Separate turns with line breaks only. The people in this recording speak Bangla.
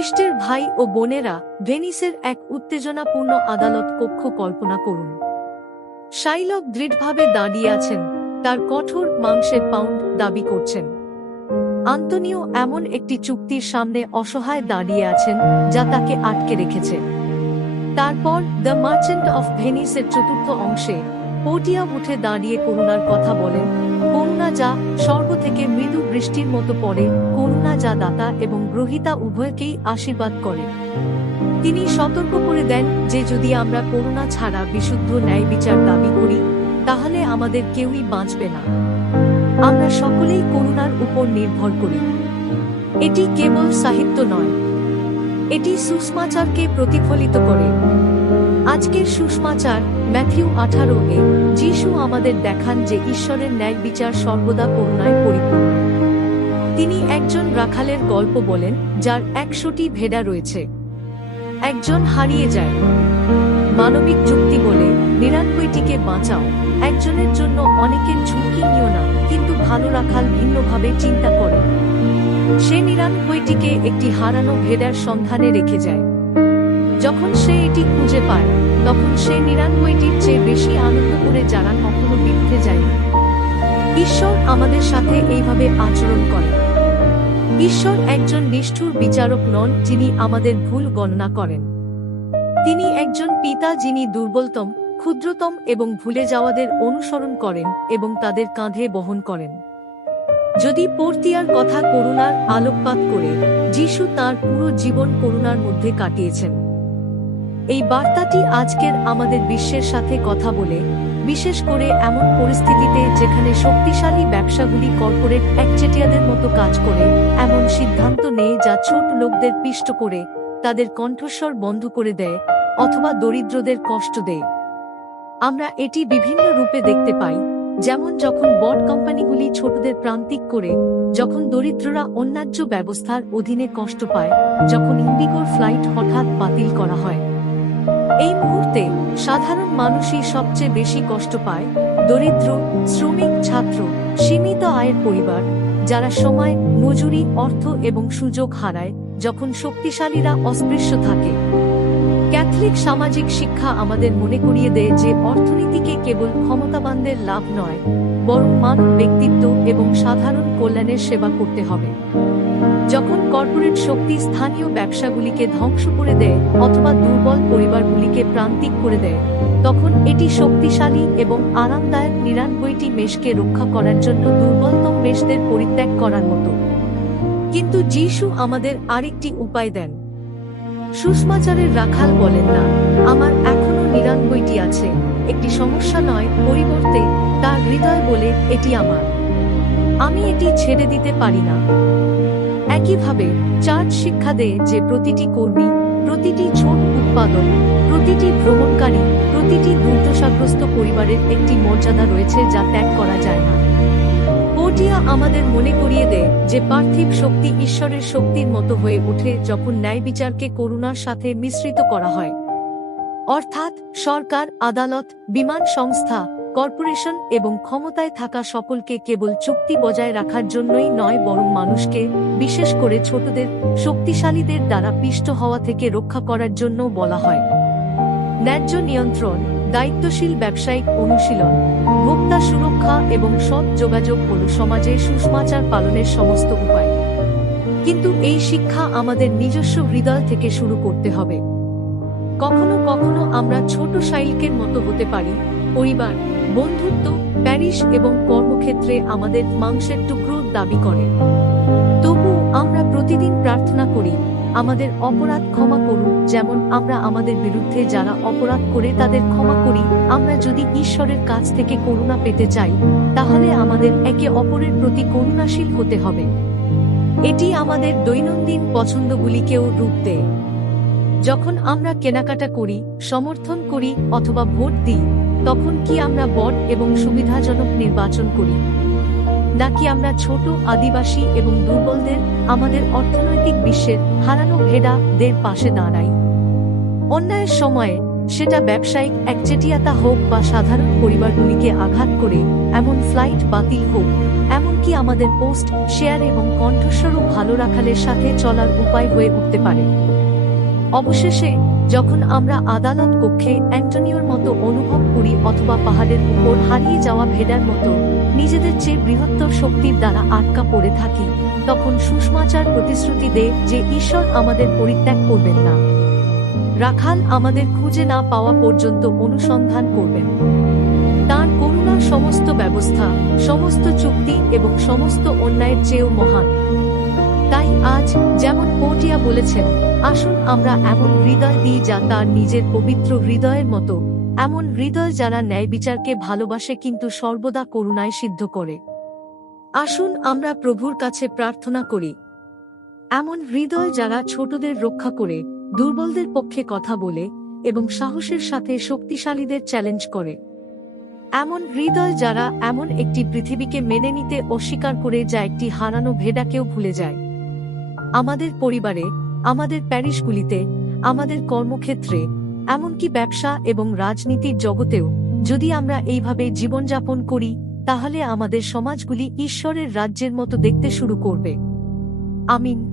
খ্রিস্টের ভাই ও বোনেরা ভেনিসের এক উত্তেজনাপূর্ণ আদালত কক্ষ কল্পনা করুন। শাইলক দৃঢ়ভাবে দাঁড়িয়ে আছেন, তার কঠোর মাংসের পাউন্ড দাবি করছেন। আন্তনিও এমন একটি চুক্তির সামনে অসহায় দাঁড়িয়ে আছেন, যা তাকে আটকে রেখেছে। তারপর, দ্য মার্চেন্ট অফ ভেনিসের চতুর্থ অংশে পটিয়া উঠে দাঁড়িয়ে করুণার কথা বলেন, করুণা যা স্বর্গ থেকে মৃদু বৃষ্টির মতো পড়ে, করুণা যা দাতা এবং গ্রহিতা উভয়কেই আশীর্বাদ করে। তিনি সতর্ক করে দেন যে যদি আমরা করুণা ছাড়া বিশুদ্ধ ন্যায় বিচার দাবি করি, তাহলে আমাদের কেউই বাঁচবে না। আমরা সকলেই করুণার উপর নির্ভর করি। এটি কেবল সাহিত্য নয়, এটি সুষমাচারকে প্রতিফলিত করে। আজকের সুষমাচার ম্যাথিউ আঠারো এ যিশু আমাদের দেখান যে ঈশ্বরের ন্যায় বিচার সর্বদা করুণায় পরিপূর্ণ। তিনি একজন রাখালের গল্প বলেন, যার একশোটি ভেড়া রয়েছে। একজন হারিয়ে যায়। মানবিক যুক্তি বলে, নিরানব্বইটিকে বাঁচাও। একজনের জন্য অনেকের ঝুঁকি নিও না, কিন্তু ভালো রাখাল ভিন্নভাবে চিন্তা করে। সে নিরানব্বইটিকে একটি হারানো ভেড়ার সন্ধানে রেখে যায়। যখন সে এটি খুঁজে পায়, তখন সে নিরানব্বইটির চেয়ে বেশি আনন্দ করে যারা কখনো বিরুদ্ধে যায়নি। ঈশ্বর আমাদের সাথে এইভাবে আচরণ করে ঈশ্বর একজন নিষ্ঠুর বিচারক নন, যিনি আমাদের ভুল গণনা করেন। তিনি একজন পিতা, যিনি দুর্বলতম, ক্ষুদ্রতম এবং ভুলে যাওয়াদের অনুসরণ করেন এবং তাদের কাঁধে বহন করেন। যদি পর্তিয়ার কথা করুণার আলোকপাত করে, যিশু তার পুরো জীবন করুণার মধ্যে কাটিয়েছেন। এই বার্তাটি আজকের আমাদের বিশ্বের সাথে কথা বলে বিশেষ করে এমন পরিস্থিতিতে যেখানে শক্তিশালী ব্যবসাগুলি কর্পোরেট একচেটিয়াদের মতো কাজ করে, এমন সিদ্ধান্ত নেয় যা ছোট লোকদের পিষ্ট করে, তাদের কণ্ঠস্বর বন্ধ করে দেয়, অথবা দরিদ্রদের কষ্ট দেয়। আমরা এটি বিভিন্ন রূপে দেখতে পাই, যেমন যখন বট কোম্পানিগুলি ছোটদের প্রান্তিক করে, যখন দরিদ্ররা অন্যায্য ব্যবস্থার অধীনে কষ্ট পায়, যখন ইন্ডিগোর ফ্লাইট হঠাৎ বাতিল করা হয়। এই মুহূর্তে সাধারণ মানুষই সবচেয়ে বেশি কষ্ট পায় দরিদ্র, শ্রমিক, ছাত্র, সীমিত আয়ের পরিবার, যারা সময়, মজুরি, অর্থ এবং সুযোগ হারায় যখন শক্তিশালীরা অস্পৃশ্য থাকে। ক্যাথলিক সামাজিক শিক্ষা আমাদের মনে করিয়ে দেয় যে অর্থনীতিকে কেবল ক্ষমতাবানদের লাভ নয়, বরং মানব ব্যক্তিত্ব এবং সাধারণ কল্যাণের সেবা করতে হবে। যখন কর্পোরেট শক্তি স্থানীয় ব্যবসাগুলিকে ধ্বংস করে দেয় অথবা দুর্বল পরিবারগুলিকে প্রান্তিক করে দেয়, তখন এটি শক্তিশালী এবং আরামদায়ক নিরানব্বইটি মেষকে রক্ষা করার জন্য দুর্বলতম মেষদের পরিত্যাগ করার মতো। কিন্তু যিশু আমাদের আরেকটি উপায় দেন। সুষমাচারের রাখাল বলেন না, আমার এখনও নিরানব্বইটি আছে, একটি সমস্যা নয়, পরিবর্তে তার হৃদয় বলে এটি আমার। আমি এটি ছেড়ে দিতে পারি না। একইভাবে চার্চ শিক্ষা দেয় যে প্রতিটি কর্মী, প্রতিটি ছোট উৎপাদক, প্রতিটি ভ্রমণকারী, প্রতিটি দুর্দশাগ্রস্ত পরিবারের একটি মর্যাদা রয়েছে যা ত্যাগ করা যায় না। পোটিয়া আমাদের মনে করিয়ে দেয় যে পার্থিব শক্তি ঈশ্বরের শক্তির মতো হয়ে ওঠে যখন ন্যায় বিচারকে করুণার সাথে মিশ্রিত করা হয়। অর্থাৎ সরকার, আদালত, বিমান সংস্থা কর্পোরেশন এবং ক্ষমতায় থাকা সকলকে কেবল চুক্তি বজায় রাখার জন্যই নয়, বরং মানুষকে, বিশেষ করে ছোটদের, শক্তিশালীদের দ্বারা পিষ্ট হওয়া থেকে রক্ষা করার জন্য বলা হয়। ন্যায্য নিয়ন্ত্রণ, দায়িত্বশীল ব্যবসায়িক অনুশীলন, ভোক্তা সুরক্ষা এবং সৎ যোগাযোগ হল সমাজে সুষমাচার পালনের সমস্ত উপায়। কিন্তু এই শিক্ষা আমাদের নিজস্ব হৃদয় থেকে শুরু করতে হবে। কখনো কখনো আমরা ছোট সাইলকের মতো হতে পারি পরিবার, বন্ধুত্ব প্যারিস এবং কর্মক্ষেত্রে আমাদের মাংসের টুকরো দাবি করে। তবু আমরা প্রতিদিন প্রার্থনা করি, আমাদের অপরাধ ক্ষমা করুন, যেমন আমরা আমাদের বিরুদ্ধে যারা অপরাধ করে তাদের ক্ষমা করি, আমরা যদি ঈশ্বরের কাছ থেকে করুণা পেতে চাই, তাহলে আমাদের একে অপরের প্রতি করুণাশীল হতে হবে। এটি আমাদের দৈনন্দিন পছন্দগুলিকেও রূপ দেয়। যখন আমরা কেনাকাটা করি, সমর্থন করি অথবা ভোট দিই তখন কি আমরা বট এবং সুবিধাজনক নির্বাচন করি? নাকি আমরা ছোট, আদিবাসী এবং দুর্বলদের, আমাদের অর্থনৈতিক বিশ্বের হারানো ভেড়াদের পাশে দাঁড়াই? অন্যায়ের সময়ে সেটা ব্যবসায়িক একচেটিয়াতা হোক বা সাধারণ পরিবারগুলিকে আঘাত করে এমন ফ্লাইট বাতিল হোক, এমনকি আমাদের পোস্ট, শেয়ার এবং কণ্ঠস্বরূপ ভালো রাখালের সাথে চলার উপায় হয়ে উঠতে পারে। অবশেষে যখন আমরা আদালত কক্ষে অ্যান্টনিওর মতো অনুভব করি অথবা পাহাড়ের উপর হারিয়ে যাওয়া ভেড়ার মতো, নিজেদের চেয়ে বৃহত্তর শক্তির দ্বারা আটকা পড়ে থাকি, তখন সুষমাচার প্রতিশ্রুতি দেয় যে ঈশ্বর আমাদের পরিত্যাগ করবেন না। রাখাল আমাদের খুঁজে না পাওয়া পর্যন্ত অনুসন্ধান করবেন। তার করুণা সমস্ত ব্যবস্থা, সমস্ত চুক্তি এবং সমস্ত অন্যায়ের চেয়েও মহান। তাই আজ যেমন পোটিয়া বলেছেন, আসুন আমরা এমন হৃদয় দিই যা তার নিজের পবিত্র হৃদয়ের মতো। এমন হৃদয় যারা ন্যায় বিচারকে ভালোবাসে কিন্তু সর্বদা করুণায় সিদ্ধ করে। আসুন আমরা প্রভুর কাছে প্রার্থনা করি। এমন হৃদয় যারা ছোটদের রক্ষা করে, দুর্বলদের পক্ষে কথা বলে এবং সাহসের সাথে শক্তিশালীদের চ্যালেঞ্জ করে। এমন হৃদয় যারা এমন একটি পৃথিবীকে মেনে নিতে অস্বীকার করে যা একটি হারানো ভেডাকেও ভুলে যায়। আমাদের পরিবারে, আমাদের প্যারিসগুলিতে আমাদের কর্মক্ষেত্রে, এমনকি ব্যবসা এবং রাজনীতির জগতেও, যদি আমরা এইভাবে জীবনযাপন করি, তাহলে আমাদের সমাজগুলি ঈশ্বরের রাজ্যের মতো দেখতে শুরু করবে। আমিন।